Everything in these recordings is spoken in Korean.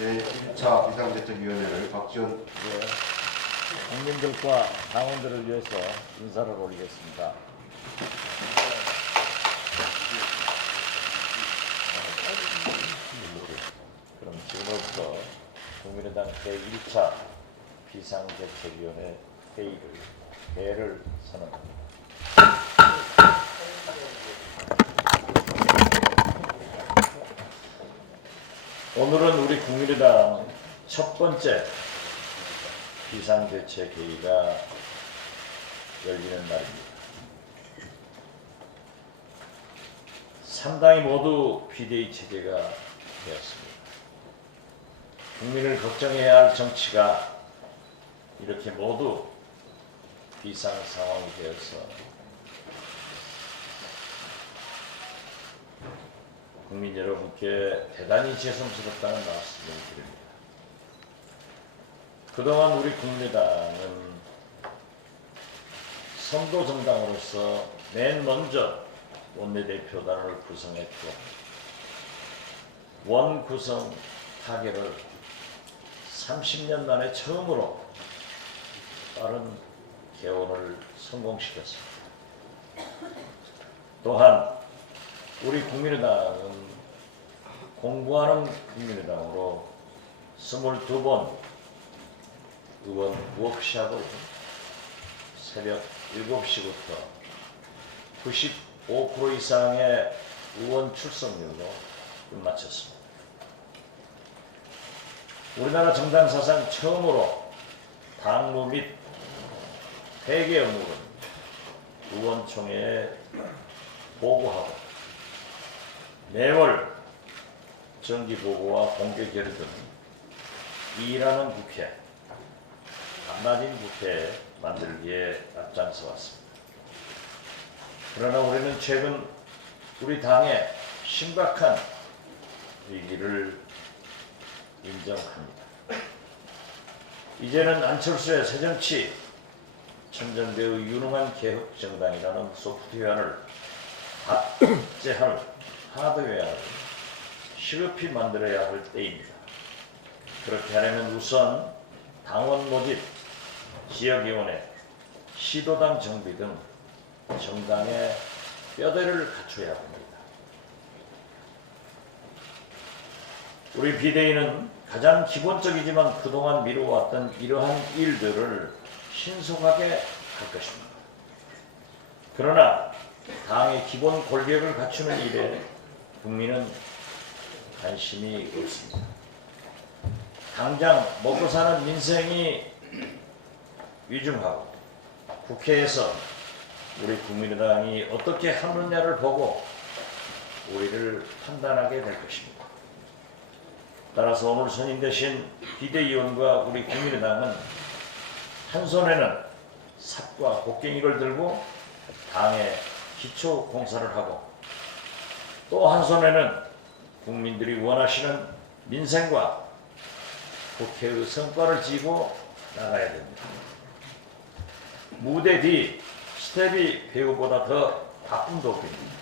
제1차 비상대책위원회를 박지원 국민들과 당원들을 위해서 인사를 올리겠습니다. 그럼 지금부터 국민의당 제1차 비상대책위원회 회의를 선언합니다. 오늘은 우리 국민의당 첫 번째 비상대책회의가 열리는 날입니다. 3당이 모두 비대위 체제가 되었습니다. 국민을 걱정해야 할 정치가 이렇게 모두 비상 상황이 되어서 국민 여러분께 대단히 죄송스럽다는 말씀을 드립니다. 그동안 우리 국민의당은 선도정당으로서 맨 먼저 원내대표단을 구성했고 원구성 타결을 30년 만에 처음으로 빠른 개원을 성공시켰습니다. 또한 우리 국민의당은 공부하는 국민의당으로 22번 의원 워크숍을 새벽 7시부터 95% 이상의 의원 출석률로 끝마쳤습니다. 우리나라 정당 사상 처음으로 당무 및 회계 업무를 의원총회에 보고하고 매월 정기보고와 공개결의 등 일하는 국회, 한낮인 국회에 만들기 위해 앞장서 왔습니다. 그러나 우리는 최근 우리 당의 심각한 위기를 인정합니다. 이제는 안철수의 새정치 천정대의 유능한 개혁정당이라는 소프트웨어를 합제할 하드웨어를 시급히 만들어야 할 때입니다. 그렇게 하려면 우선 당원 모집, 지역위원회, 시도당 정비 등 정당의 뼈대를 갖춰야 합니다. 우리 비대위는 가장 기본적이지만 그동안 미뤄왔던 이러한 일들을 신속하게 할 것입니다. 그러나 당의 기본 골격을 갖추는 일에 국민은 관심이 없습니다. 당장 먹고 사는 민생이 위중하고 국회에서 우리 국민의당이 어떻게 하느냐를 보고 우리를 판단하게 될 것입니다. 따라서 오늘 선임되신 비대위원과 우리 국민의당은 한 손에는 삽과 곡괭이를 들고 당의 기초 공사를 하고 또 한 손에는 국민들이 원하시는 민생과 국회의 성과를 쥐고 나가야 됩니다. 무대 뒤 스텝이 배우보다 더 바쁜 도구입니다.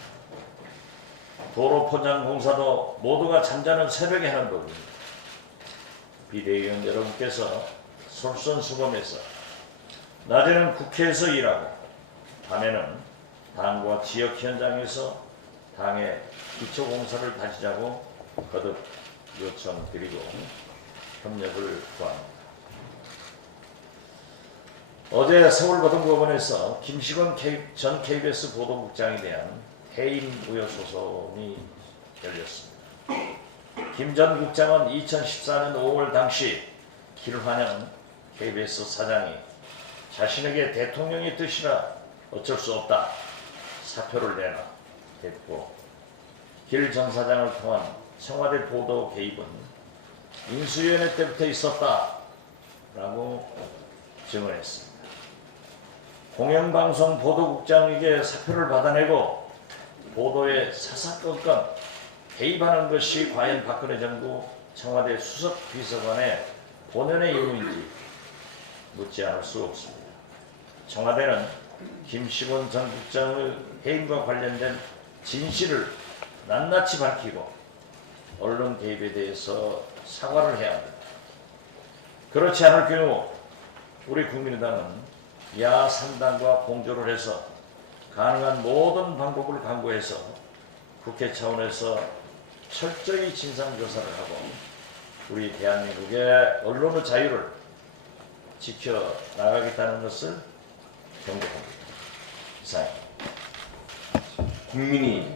도로 포장 공사도 모두가 잠자는 새벽에 하는 도구입니다. 비대위원 여러분께서 솔선수범해서 낮에는 국회에서 일하고 밤에는 당과 지역 현장에서 당의 기초공사를 다지자고 거듭 요청드리고 협력을 구합니다. 어제 서울고등법원에서 김시건 전 KBS 보도국장에 대한 해임 무효 소송이 열렸습니다. 김 전 국장은 2014년 5월 당시 길환영 KBS 사장이 자신에게 대통령의 뜻이라 어쩔 수 없다, 사표를 내라 했고 길 전 사장을 통한 청와대 보도 개입은 인수위원회 때부터 있었다라고 증언했습니다. 공영방송 보도국장에게 사표를 받아내고 보도에 사사건건 개입하는 것이 과연 박근혜 정부 청와대 수석 비서관의 본연의 임무인지 묻지 않을 수 없습니다. 청와대는 김시곤 전 국장의 해임과 관련된 진실을 낱낱이 밝히고 언론 개입에 대해서 사과를 해야 합니다. 그렇지 않을 경우 우리 국민의당은 야3당과 공조를 해서 가능한 모든 방법을 강구해서 국회 차원에서 철저히 진상조사를 하고 우리 대한민국의 언론의 자유를 지켜나가겠다는 것을 경고합니다. 이상입니다. 국민이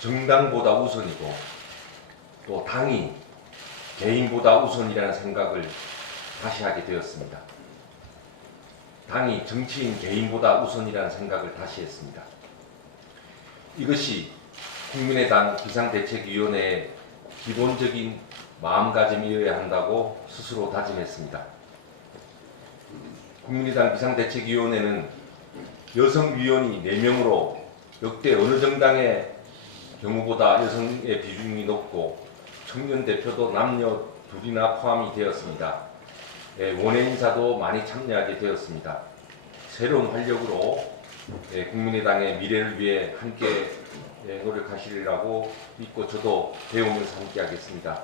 정당보다 우선이고 또 당이 개인보다 우선이라는 생각을 다시 하게 되었습니다. 당이 정치인 개인보다 우선이라는 생각을 다시 했습니다. 이것이 국민의당 비상대책위원회의 기본적인 마음가짐이어야 한다고 스스로 다짐했습니다. 국민의당 비상대책위원회는 여성위원이 4명으로 역대 어느 정당의 경우보다 여성의 비중이 높고 청년 대표도 남녀 둘이나 포함이 되었습니다. 원외 인사도 많이 참여하게 되었습니다. 새로운 활력으로 국민의당의 미래를 위해 함께 노력하시리라고 믿고 저도 배우면서 함께 하겠습니다.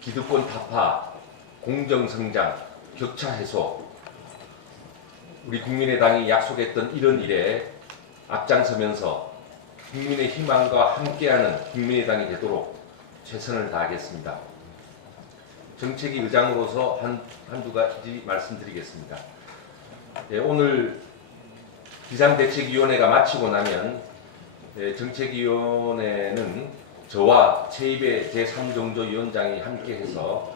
기득권 타파, 공정성장, 격차 해소, 우리 국민의당이 약속했던 이런 일에 앞장서면서 국민의 희망과 함께하는 국민의당이 되도록 최선을 다하겠습니다. 정책위 의장으로서 한두 가지 말씀드리겠습니다. 오늘 비상대책위원회가 마치고 나면 정책위원회는 저와 최입의 제3정조위원장이 함께해서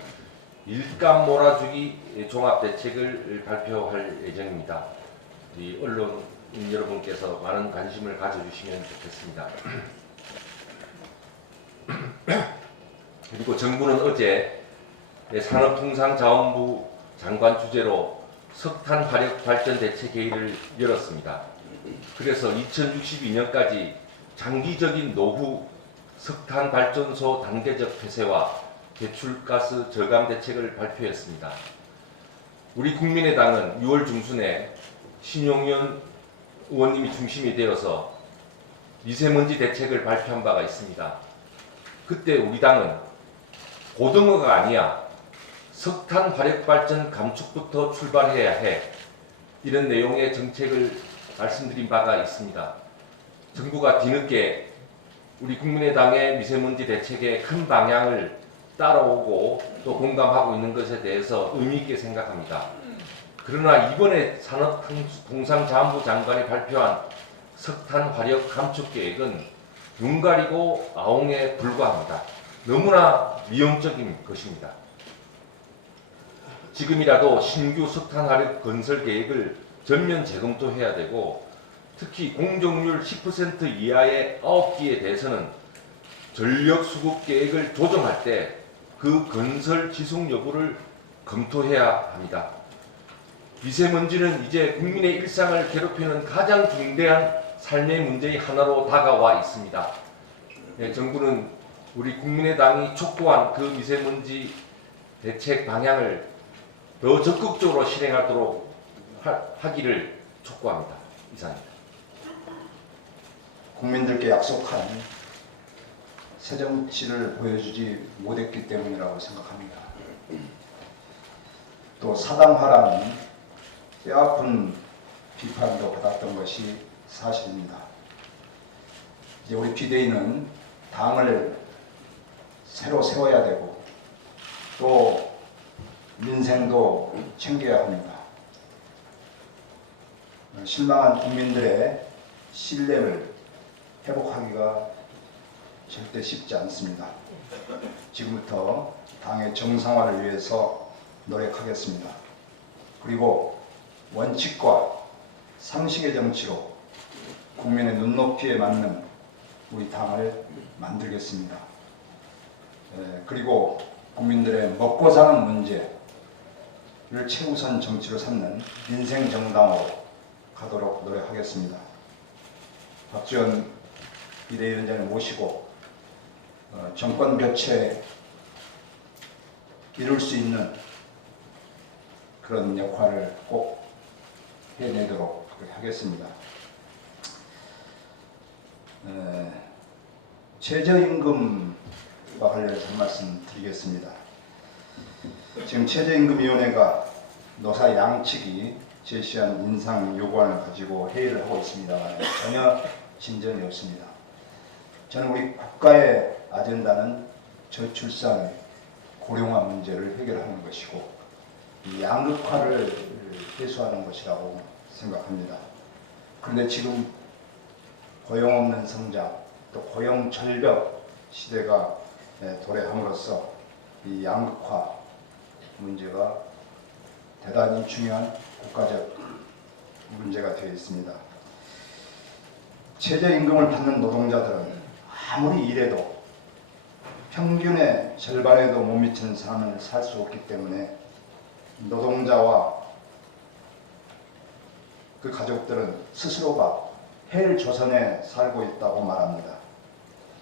일감 몰아주기 종합대책을 발표할 예정입니다. 이 언론 여러분께서 많은 관심을 가져주시면 좋겠습니다. 그리고 정부는 어제 산업통상자원부 장관 주재로 석탄 화력 발전 대책 회의를 열었습니다. 그래서 2062년까지 장기적인 노후 석탄 발전소 단계적 폐쇄와 배출가스 저감 대책을 발표했습니다. 우리 국민의당은 6월 중순에 신용현 의원님이 중심이 되어서 미세먼지 대책을 발표한 바가 있습니다. 그때 우리 당은 고등어가 아니야 석탄 화력 발전 감축부터 출발해야 해 이런 내용의 정책을 말씀드린 바가 있습니다. 정부가 뒤늦게 우리 국민의당의 미세먼지 대책의 큰 방향을 따라오고 또 공감하고 있는 것에 대해서 의미 있게 생각합니다. 그러나 이번에 산업통상자원부 장관이 발표한 석탄 화력 감축 계획은 눈 가리고 아웅에 불과합니다. 너무나 위험적인 것입니다. 지금이라도 신규 석탄 화력 건설 계획을 전면 재검토해야 되고 특히 공정률 10% 이하의 9기에 대해서는 전력 수급 계획을 조정할 때 그 건설 지속 여부를 검토해야 합니다. 미세먼지는 이제 국민의 일상을 괴롭히는 가장 중대한 삶의 문제의 하나로 다가와 있습니다. 정부는 우리 국민의당이 촉구한 그 미세먼지 대책 방향을 더 적극적으로 실행하도록 하기를 촉구합니다. 이상입니다. 국민들께 약속한 새 정치를 보여주지 못했기 때문이라고 생각합니다. 또 사당화라는 뼈아픈 비판도 받았던 것이 사실입니다. 이제 우리 비대위는 당을 새로 세워야 되고 또 민생도 챙겨야 합니다. 실망한 국민들의 신뢰를 회복하기가 절대 쉽지 않습니다. 지금부터 당의 정상화를 위해서 노력하겠습니다. 그리고 원칙과 상식의 정치로 국민의 눈높이에 맞는 우리 당을 만들겠습니다. 그리고 국민들의 먹고 사는 문제를 최우선 정치로 삼는 민생 정당으로 가도록 노력하겠습니다. 박지원 비대위원장을 모시고 정권 교체 이룰 수 있는 그런 역할을 꼭 해내도록 하겠습니다. 최저임금 이것과 관련해서 한 말씀 드리겠습니다. 지금 최저임금위원회가 노사 양측이 제시한 인상 요구안을 가지고 회의를 하고 있습니다만 전혀 진전이 없습니다. 저는 우리 국가의 아젠다는 저출산의 고령화 문제를 해결하는 것이고 이 양극화를 해소하는 것이라고 생각합니다. 그런데 지금 고용 없는 성장, 또 고용 절벽 시대가 도래함으로써 이 양극화 문제가 대단히 중요한 국가적 문제가 되어 있습니다. 최저임금을 받는 노동자들은 아무리 일해도 평균의 절반에도 못 미치는 삶을 살 수 없기 때문에 노동자와 그 가족들은 스스로가 헬조선에 살고 있다고 말합니다.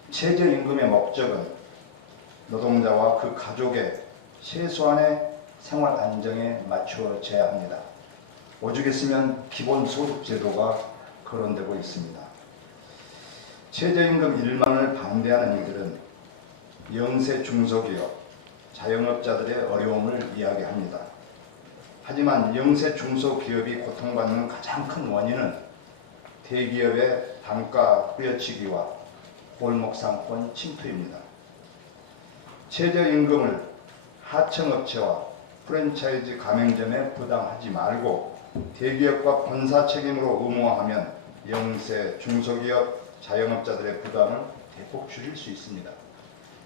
최저임금의 목적은 노동자와 그 가족의 최소한의 생활 안정에 맞추어져야 합니다. 오죽했으면 기본소득제도가 거론되고 있습니다. 최저임금 1만원을 반대하는 이들은 영세 중소기업, 자영업자들의 어려움을 이야기합니다. 하지만 영세 중소기업이 고통받는 가장 큰 원인은 대기업의 단가 후려치기와 골목상권 침투입니다. 최저임금을 하청업체와 프랜차이즈 가맹점에 부담하지 말고 대기업과 본사 책임으로 의무화하면 영세 중소기업 자영업자들의 부담을 대폭 줄일 수 있습니다.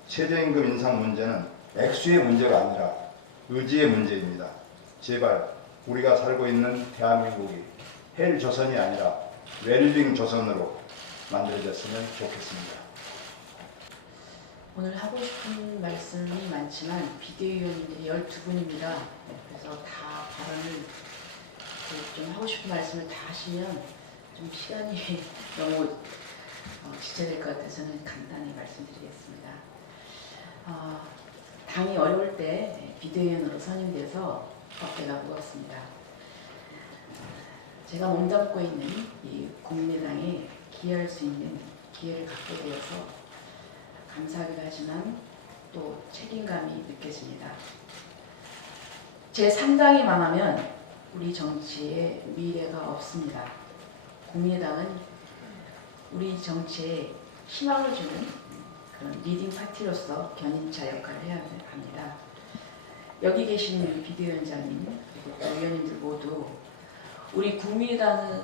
최저임금 인상 문제는 액수의 문제가 아니라 의지의 문제입니다. 제발 우리가 살고 있는 대한민국이 헬조선이 아니라 웰빙 조선으로 만들어졌으면 좋겠습니다. 오늘 하고 싶은 말씀이 많지만 비대위원들이 12분입니다. 그래서 다 발언을 좀 하고 싶은 말씀을 다 하시면 좀 시간이 너무 지체될 것 같아서는 간단히 말씀드리겠습니다. 당이 어려울 때 비대위원으로 선임돼서 어깨가 무겁습니다. 제가 몸담고 있는 이 국민의당에 기여할 수 있는 기회를 갖게 되어서 감사하기도 하지만 또 책임감이 느껴집니다. 제 3당이 망하면 우리 정치에 미래가 없습니다. 국민의당은 우리 정치에 희망을 주는 그런 리딩 파티로서 견인차 역할을 해야 합니다. 여기 계신 비대위원장님 그리고 또 위원님들 모두 우리 국민의당의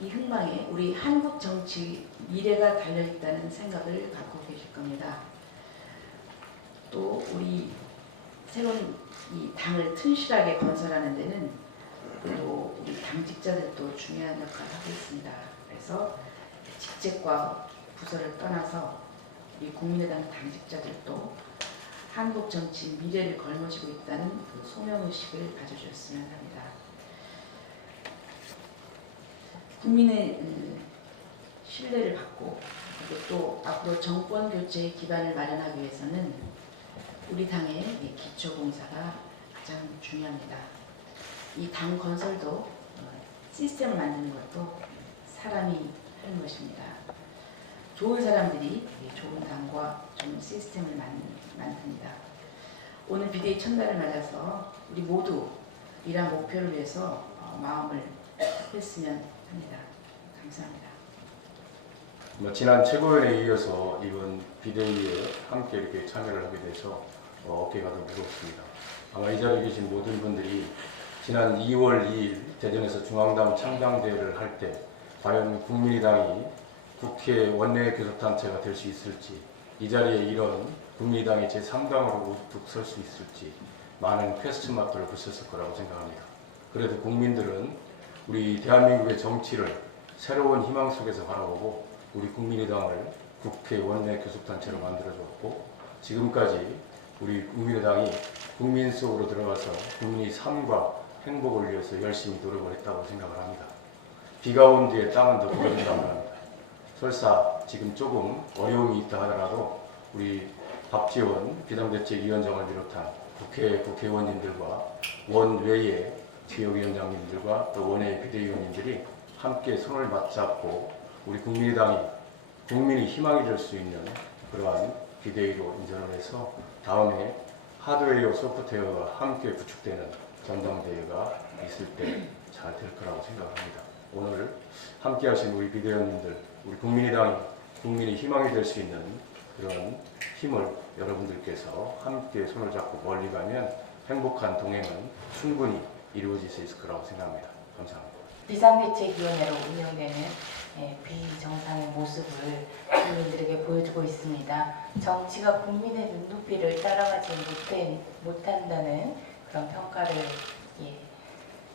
이 흥망에 우리 한국 정치 미래가 달려있다는 생각을 갖고 계실 겁니다. 또 우리 새로운 이 당을 튼실하게 건설하는 데는 또 우리 당직자들도 중요한 역할을 하고 있습니다. 그래서 직책과 부서를 떠나서 우리 국민의당 당직자들도 한국 정치 미래를 걸머쥐고 있다는 그 소명의식을 가져주셨으면 합니다. 국민의 신뢰를 받고 그리고 또 앞으로 정권 교체의 기반을 마련하기 위해서는 우리 당의 기초공사가 가장 중요합니다. 이 당 건설도 시스템을 만드는 것도 사람이 하는 것입니다. 좋은 사람들이 좋은 당과 좋은 시스템을 만듭니다. 오늘 비대위 첫날을 맞아서 우리 모두 이러한 목표를 위해서 마음을 했으면 합니다. 감사합니다. 지난 최고위원회에 이어서 이번 비대위에 함께 이렇게 참여를 하게 돼서 어깨가 더 무겁습니다. 아마 이 자리에 계신 모든 분들이 지난 2월 2일 대전에서 중앙당 창당대회를 할 때 과연 국민의당이 국회 원내교섭단체가 될 수 있을지, 이 자리에 이런 국민의당의 제3당으로 우뚝 설 수 있을지 많은 퀘스천 마크를 붙였을 거라고 생각합니다. 그래도 국민들은 우리 대한민국의 정치를 새로운 희망 속에서 바라보고 우리 국민의당을 국회 원내교섭단체로 만들어줬고, 지금까지 우리 국민의당이 국민 속으로 들어가서 국민의 삶과 행복을 위해서 열심히 노력을 했다고 생각을 합니다. 비가 온 뒤에 땅은 더 부러진다고 합니다. 설사 지금 조금 어려움이 있다 하더라도 우리 박지원 비상대책위원장을 비롯한 국회의원님들과 원외의 지역위원장님들과 또 원외 비대위원님들이 함께 손을 맞잡고 우리 국민의당이 국민의 희망이 될 수 있는 그러한 비대위로 인정을 해서 다음에 하드웨어, 소프트웨어가 함께 구축되는 전당대회가 있을 때 잘 될 거라고 생각합니다. 오늘 함께 하신 우리 비대위원님들, 우리 국민의 희망이 될 수 있는 그런 힘을 여러분들께서 함께 손을 잡고 멀리 가면 행복한 동행은 충분히 이루어질 수 있을 거라고 생각합니다. 감사합니다. 비상대책위원회로 운영되는 비정상의 모습을 국민들에게 보여주고 있습니다. 정치가 국민의 눈높이를 따라가지 못한다는 그런 평가를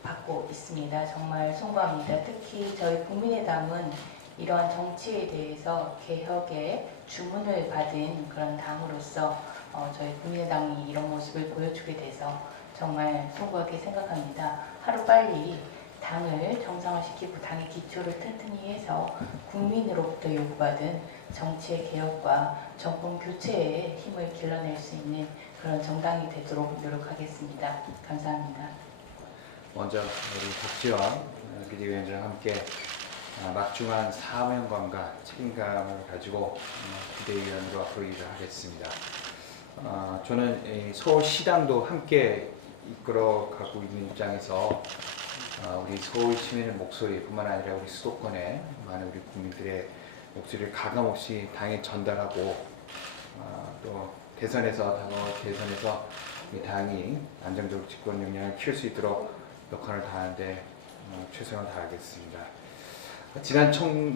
받고 있습니다. 정말 송구합니다. 특히 저희 국민의당은 이러한 정치에 대해서 개혁의 주문을 받은 그런 당으로서 저희 국민의당이 이런 모습을 보여주게 돼서 정말 송구하게 생각합니다. 하루빨리 당을 정상화시키고 당의 기초를 튼튼히 해서 국민으로부터 요구받은 정치의 개혁과 정권 교체의 힘을 길러낼 수 있는 그런 정당이 되도록 노력하겠습니다. 감사합니다. 먼저 우리 박지원 비대위원장과 함께 막중한 사명감과 책임감을 가지고 비대위원으로 앞으로 일을 하겠습니다. 저는 서울시당도 함께 이끌어가고 있는 입장에서 우리 서울 시민의 목소리뿐만 아니라 우리 수도권의 많은 우리 국민들의 목소리를 가감없이 당에 전달하고 또 대선에서 우리 당이 안정적으로 집권 역량을 키울 수 있도록 역할을 다하는데 최선을 다하겠습니다. 지난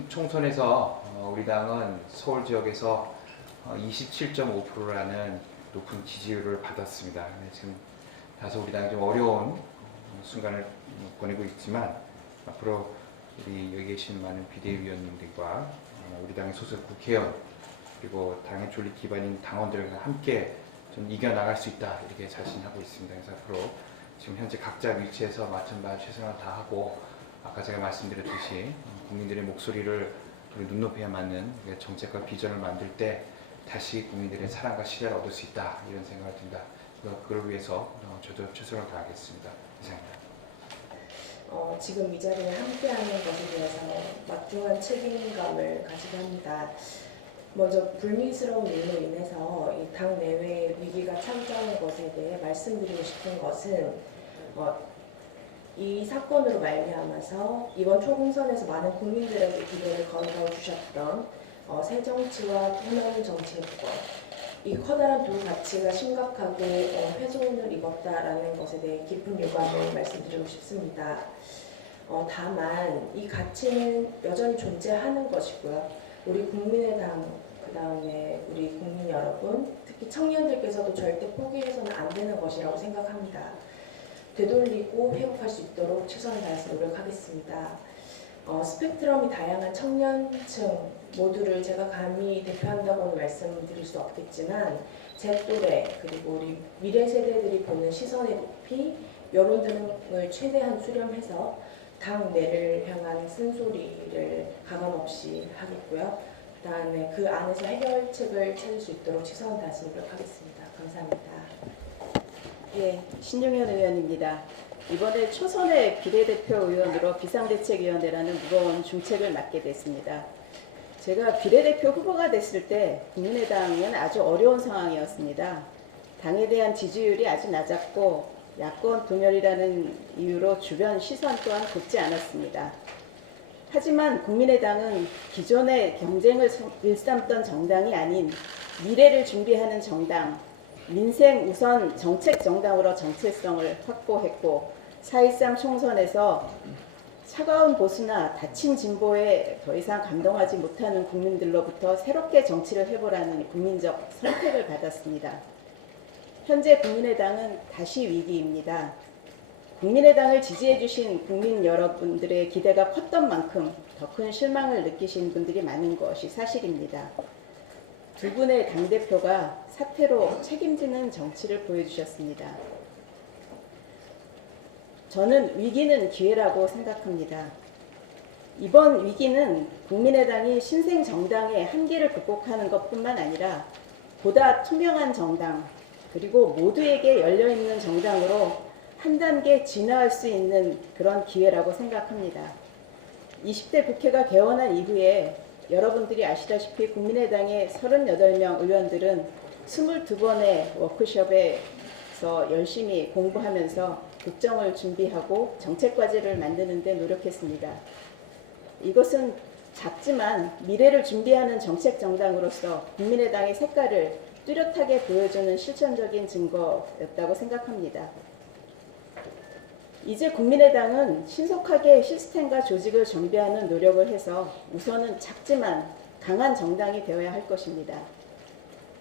총선에서 우리 당은 서울 지역에서 27.5%라는 높은 지지율을 받았습니다. 지금 다소 우리 당이 좀 어려운 순간을 보내고 있지만 앞으로 우리 여기 계신 많은 비대위원님들과 우리 당의 소속 국회의원 그리고 당의 존립 기반인 당원들과 함께 좀 이겨나갈 수 있다 이렇게 자신하고 있습니다. 그래서 앞으로 지금 현재 각자 위치에서 맡은 바 최선을 다하고 아까 제가 말씀드렸듯이 국민들의 목소리를 우리 눈높이에 맞는 정책과 비전을 만들 때 다시 국민들의 사랑과 신뢰를 얻을 수 있다 이런 생각을 듭니다. 그걸 위해서 저도 최선을 다하겠습니다. 이상입니다. 지금 이 자리에 함께하는 것에 대해서 막중한 책임감을 가지고 합니다. 먼저 불미스러운 일로 인해서 이 당 내외 위기가 찾아온 것에 대해 말씀드리고 싶은 것은 이 사건으로 말미암아서 이번 초공선에서 많은 국민들에게 기대를 걸어주셨던 새정치와 후년 정치의 무거 이 커다란 두 가치가 심각하게 훼손을 입었다라는 것에 대해 깊은 유감을 말씀드리고 싶습니다. 다만 이 가치는 여전히 존재하는 것이고요. 우리 국민의당, 그 다음에 우리 국민 여러분, 특히 청년들께서도 절대 포기해서는 안 되는 것이라고 생각합니다. 되돌리고 회복할 수 있도록 최선을 다해서 노력하겠습니다. 스펙트럼이 다양한 청년층 모두를 제가 감히 대표한다고는 말씀드릴 수 없겠지만 제 또래 그리고 우리 미래 세대들이 보는 시선의 높이, 여론 등을 최대한 수렴해서 당 내를 향한 쓴소리를 가감없이 하겠고요. 그 다음에 그 안에서 해결책을 찾을 수 있도록 최선을 다해서 노력하겠습니다. 감사합니다. 예, 신용현 의원입니다. 이번에 초선의 비례대표 의원으로 비상대책위원회라는 무거운 중책을 맡게 됐습니다. 제가 비례대표 후보가 됐을 때 국민의당은 아주 어려운 상황이었습니다. 당에 대한 지지율이 아주 낮았고 야권 분열이라는 이유로 주변 시선 또한 곱지 않았습니다. 하지만 국민의당은 기존의 경쟁을 일삼던 정당이 아닌 미래를 준비하는 정당, 민생 우선 정책 정당으로 정체성을 확보했고 4.13 총선에서 차가운 보수나 다친 진보에 더 이상 감동하지 못하는 국민들로부터 새롭게 정치를 해보라는 국민적 선택을 받았습니다. 현재 국민의당은 다시 위기입니다. 국민의당을 지지해 주신 국민 여러분들의 기대가 컸던 만큼 더 큰 실망을 느끼신 분들이 많은 것이 사실입니다. 두 분의 당대표가 사퇴로 책임지는 정치를 보여주셨습니다. 저는 위기는 기회라고 생각합니다. 이번 위기는 국민의당이 신생 정당의 한계를 극복하는 것뿐만 아니라 보다 투명한 정당, 그리고 모두에게 열려있는 정당으로 한 단계 진화할 수 있는 그런 기회라고 생각합니다. 20대 국회가 개원한 이후에 여러분들이 아시다시피 국민의당의 38명 의원들은 22번의 워크숍에서 열심히 공부하면서 국정을 준비하고 정책과제를 만드는 데 노력했습니다. 이것은 작지만 미래를 준비하는 정책 정당으로서 국민의당의 색깔을 뚜렷하게 보여주는 실천적인 증거였다고 생각합니다. 이제 국민의당은 신속하게 시스템과 조직을 정비하는 노력을 해서 우선은 작지만 강한 정당이 되어야 할 것입니다.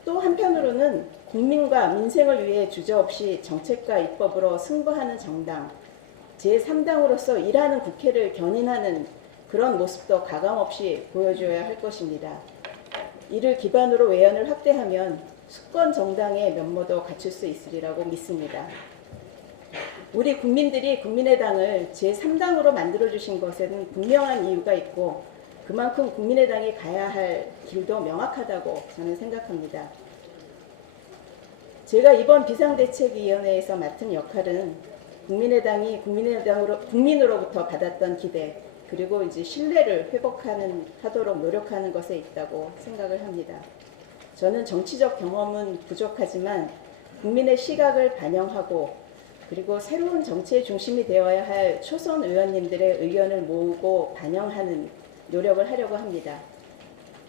또 한편으로는 국민과 민생을 위해 주저없이 정책과 입법으로 승부하는 정당, 제3당으로서 일하는 국회를 견인하는 그런 모습도 가감없이 보여줘야 할 것입니다. 이를 기반으로 외연을 확대하면 수권 정당의 면모도 갖출 수 있으리라고 믿습니다. 우리 국민들이 국민의당을 제3당으로 만들어주신 것에는 분명한 이유가 있고 그만큼 국민의당이 가야 할 길도 명확하다고 저는 생각합니다. 제가 이번 비상대책위원회에서 맡은 역할은 국민의당이 국민으로부터 받았던 기대 그리고 이제 신뢰를 하도록 노력하는 것에 있다고 생각을 합니다. 저는 정치적 경험은 부족하지만 국민의 시각을 반영하고 그리고 새로운 정치의 중심이 되어야 할 초선 의원님들의 의견을 모으고 반영하는 노력을 하려고 합니다.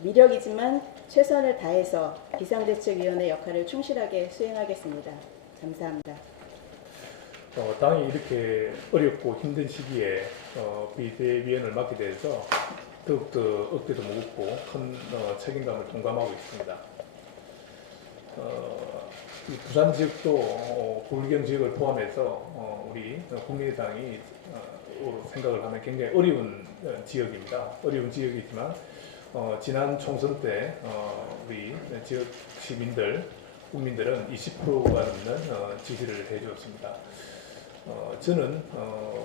미력이지만 최선을 다해서 비상대책위원회 역할을 충실하게 수행하겠습니다. 감사합니다. 당이 이렇게 어렵고 힘든 시기에 비대위원을 맡게 돼서 더욱더 어깨도 무겁고 큰 책임감을 동감하고 있습니다. 이 부산 지역도 불경 지역을 포함해서 우리 국민의당이 생각을 하면 굉장히 어려운 지역입니다. 어려운 지역이지만 지난 총선 때 우리 지역 시민들, 국민들은 20%가 넘는 지지를 해주었습니다. 저는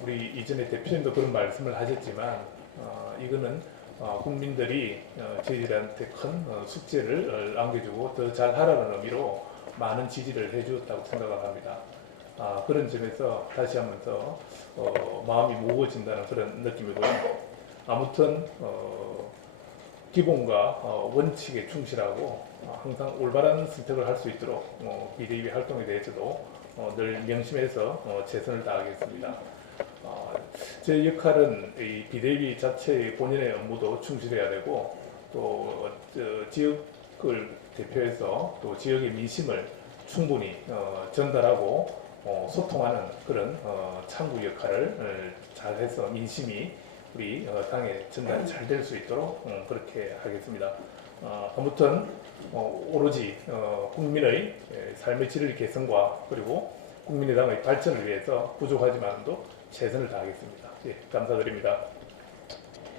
우리 이전에 대표님도 그런 말씀을 하셨지만 이거는 국민들이 저희들한테 큰 숙제를 안겨주고 더 잘하라는 의미로 많은 지지를 해주었다고 생각을 합니다. 그런 점에서 다시 한번 더 마음이 무거워진다는 그런 느낌이고요. 아무튼 기본과 원칙에 충실하고 항상 올바른 선택을 할 수 있도록 비대위 활동에 대해서도 늘 명심해서 최선을 다하겠습니다. 제 역할은 이 비대위 자체의 본연의 업무도 충실해야 되고 또 지역을 대표해서 또 지역의 민심을 충분히 전달하고 소통하는 그런 창구 역할을 잘해서 민심이 우리 당에 전달이 잘 될 수 있도록 그렇게 하겠습니다. 아무튼 오로지 국민의 삶의 질 개선과 그리고 국민의당의 발전을 위해서 부족하지만도 최선을 다하겠습니다. 예, 감사드립니다.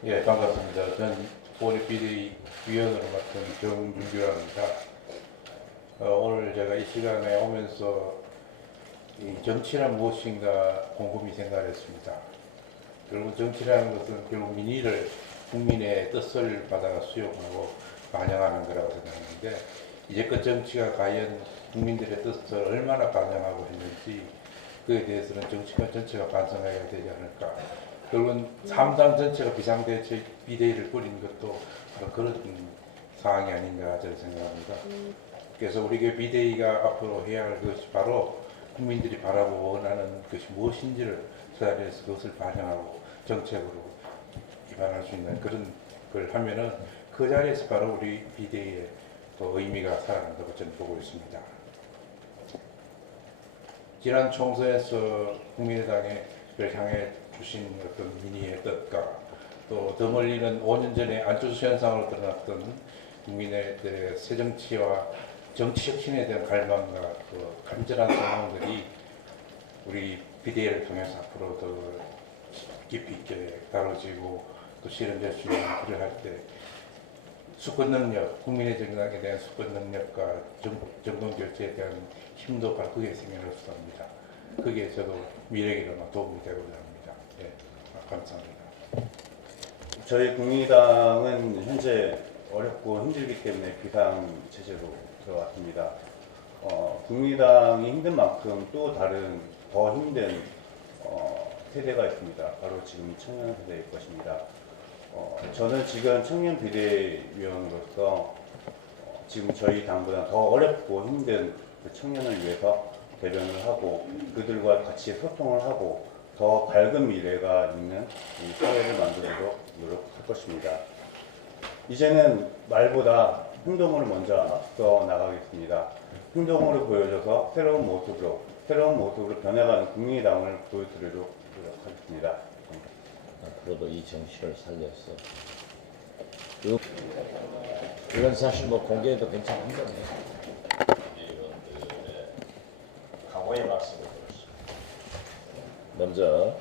예, 반갑습니다. 전 올해 비대위 위원으로 맡은 정준규랍니다. 오늘 제가 이 시간에 오면서 이 정치란 무엇인가 곰곰이 생각했습니다. 결국 정치라는 것은 결국 민의를 국민의 뜻을 받아가 수용하고 반영하는 거라고 생각하는데 이제껏 정치가 과연 국민들의 뜻을 얼마나 반영하고 있는지 그에 대해서는 정치권 전체가 반성해야 되지 않을까. 결국은 3당 전체가 비상대책 비대위를 꾸린 것도 바로 그런 상황이 아닌가 저는 생각합니다. 그래서 우리 그 비대위가 앞으로 해야 할 것이 바로 국민들이 바라보고 원하는 것이 무엇인지를 그 자리에서 그것을 반영하고 정책으로 입안할 수 있는 그런 걸 하면은 그 자리에서 바로 우리 비대위의 또 의미가 살아난다고 저는 보고 있습니다. 지난 총선에서 국민의당을 향해 주신 어떤 민의의 뜻과 또 더 멀리는 5년 전에 안철수 현상으로 드러났던 국민들의 새정치와 정치 혁신에 대한 갈망과 그 간절한 소망들이 우리 비대위를 통해서 앞으로 더 깊이 있게 다뤄지고 또 실현될 수 있는 일을 할 때 수권 능력, 국민의 정당에 대한 수권 능력과 정권 결제에 대한 힘도 바로 그게 생겨날 수 합니다. 그게 저도 미래기로나 도움이 되고자 합니다. 예, 감사합니다. 저희 국민의당은 현재 어렵고 힘들기 때문에 비상체제로 들어왔습니다. 국민의당이 힘든 만큼 또 다른 더 힘든 세대가 있습니다. 바로 지금 청년 세대일 것입니다. 저는 지금 청년 비대위원으로서 지금 저희 당보다 더 어렵고 힘든 그 청년을 위해서 대변을 하고 그들과 같이 소통을 하고 더 밝은 미래가 있는 이 사회를 만들도록 노력할 것입니다. 이제는 말보다 행동으로 먼저 앞서 나가겠습니다. 행동으로 보여줘서 새로운 모습으로 변해가는 국민의당을 보여드리도록 노력하겠습니다. 앞으로도 이 정신을 살려서 이건 사실 뭐 공개해도 괜찮은 건데 각오의 말씀을 드렸습니다. 먼저